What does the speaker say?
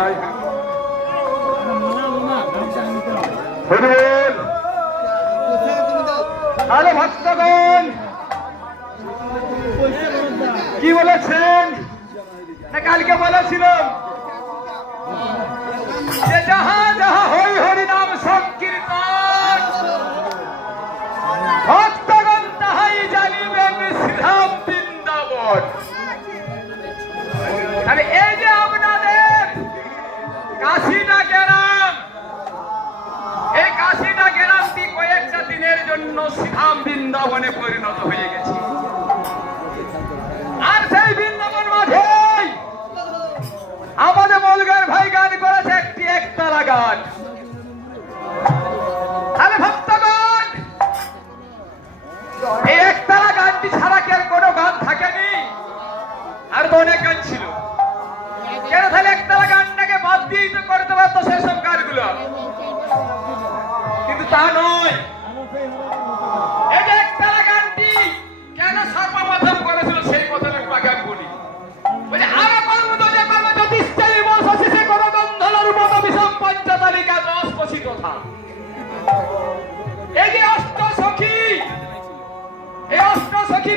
তাই হরিবল। আরে ভক্তগণ কি বলেছেন? না কালকে বলেছিলাম যে যাহা যাহা হই হরি নাম সংকীর্তন ভক্তগণ তাহাই জানিবেন শ্রীধাম বৃন্দাবন। তাহলে এই যে আপনাদের কাশীটা গ্রাম, এই কাশীটা গ্রামটি কয়েকটা দিনের জন্য শ্রীধাম বৃন্দাবনে পরিণত হয়ে গেছে। আর সেই বৃন্দাবন মাঝে আমাদের মলগার ভাই গান করেছে একটি একতারা গান। তাহলে ভক্তগণ এই একতারা গানটি ছাড়া কি আর কোনো গান থাকেনি? আর তো অনেক গান ছিল, কেন তাহলে একতারা গানটাকে বাদ দিয়েই তো করতে পারতো সেসব গানগুলো, কিন্তু তা নয়। এই যে একতারা গানটি কেন সর্বপ্রথম করেছিল সেই কথাটা একটু আগে আমি বলি। বলে আরো কর্ম যে কর্ম জ্যোতিষ্ঠের বর্ষ শেষে কোন গন্ধলর মত বিষম পঞ্চতালিকা 10-25 কথা। এই যে অষ্ট সখী, এই অষ্ট সখী